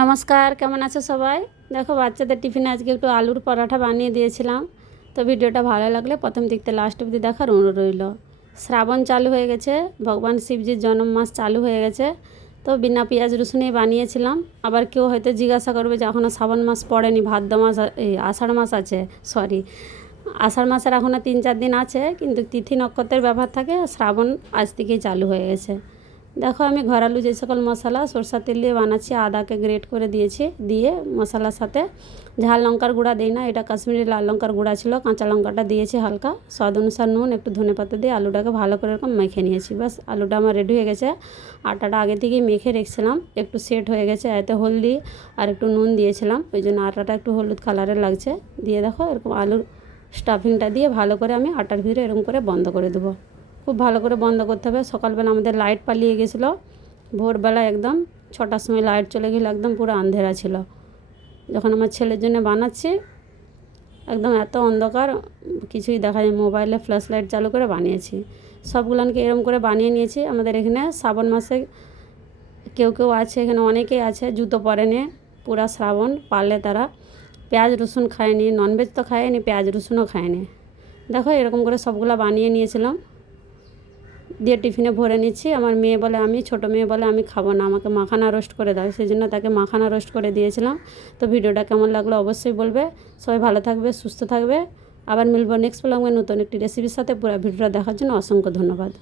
নমস্কার, কেমন আছো সবাই? দেখো বাচ্চাদের টিফিনে আজকে একটু আলুর পরোটা বানিয়ে দিয়েছিলাম। তো ভিডিওটা ভালো লাগলে প্রথম দিক থেকে লাস্ট অবধি দেখার অনুরোধ রইল। শ্রাবণ চালু হয়ে গেছে, ভগবান শিবজির জন্ম মাস চালু হয়ে গেছে। তো বিনা পেঁয়াজ রসুনেই বানিয়েছিলাম। আবার কেউ হয়তো জিজ্ঞাসা করবে যে এখনও শ্রাবণ মাস পড়েনি, ভাদ্র মাস এই আষাঢ় মাস আছে, সরি আষাঢ় মাসের এখনও 3-4 দিন আছে, কিন্তু তিথি নক্ষত্রের ব্যাপার থাকে। শ্রাবণ আজ থেকেই চালু হয়ে গেছে। দেখো আমি ঘরালু যে সকল মশলা সরষের তেল দিয়ে বানাচ্ছি, আদাকে গ্রেট করে দিয়েছি, দিয়ে মশলার সাথে ঝাল লঙ্কার গুঁড়া দিই না, এটা কাশ্মীরি লাল লঙ্কার গুঁড়া ছিল, কাঁচা লঙ্কাটা দিয়েছি হালকা, স্বাদ অনুসার নুন, একটু ধনেপাতা দিয়ে আলুটাকে ভালো করে এরকম মেখে নিয়েছি। বাস আলুটা আমার রেডি হয়ে গেছে। আটাটা আগে থেকেই মেখে রেখেছিলাম, একটু সেট হয়ে গেছে, এতে হলদি আর একটু নুন দিয়েছিলাম, ওই জন্য আটাটা একটু হলুদ কালারের লাগছে। দিয়ে দেখো এরকম আলুর স্টাফিংটা দিয়ে ভালো করে আমি আটার ভিতরে এরকম করে বন্ধ করে দেবো। খুব ভালো করে বন্ধ করতে হবে। সকালবেলা আমাদের লাইট পালিয়ে গেছিলো, ভোরবেলা একদম 6টার সময় লাইট চলে গেলো, একদম পুরো আন্ধেরা ছিল। যখন আমার ছেলের জন্য বানাচ্ছি একদম এত অন্ধকার, কিছুই দেখা যায়। মোবাইলে ফ্ল্যাশ লাইট চালু করে বানিয়েছি। সবগুলোকে এরকম করে বানিয়ে নিয়েছি। আমাদের এখানে শ্রাবণ মাসে কেউ কেউ আছে, এখানে অনেকেই আছে জুতো পরেনি, পুরা শ্রাবণ পারলে তারা পেঁয়াজ রসুন খায়নি, ননভেজ তো খায়নি, পেঁয়াজ রসুনও খায়নি। দেখো এরকম করে সবগুলো বানিয়ে নিয়েছিলাম, দিয়ে টিফিনে ভরে নিচ্ছি। আমার মেয়ে বলে, আমি ছোটো মেয়ে বলে আমি খাবো না, আমাকে মাখানা রোস্ট করে দাও, সেই জন্য তাকে মাখানা রোস্ট করে দিয়েছিলাম। তো ভিডিওটা কেমন লাগলো অবশ্যই বলবে। সবাই ভালো থাকবে, সুস্থ থাকবে। আবার মিলবো নেক্সট ব্লগে নতুন একটি রেসিপির সাথে। পুরো ভিডিওটা দেখার জন্য অসংখ্য ধন্যবাদ।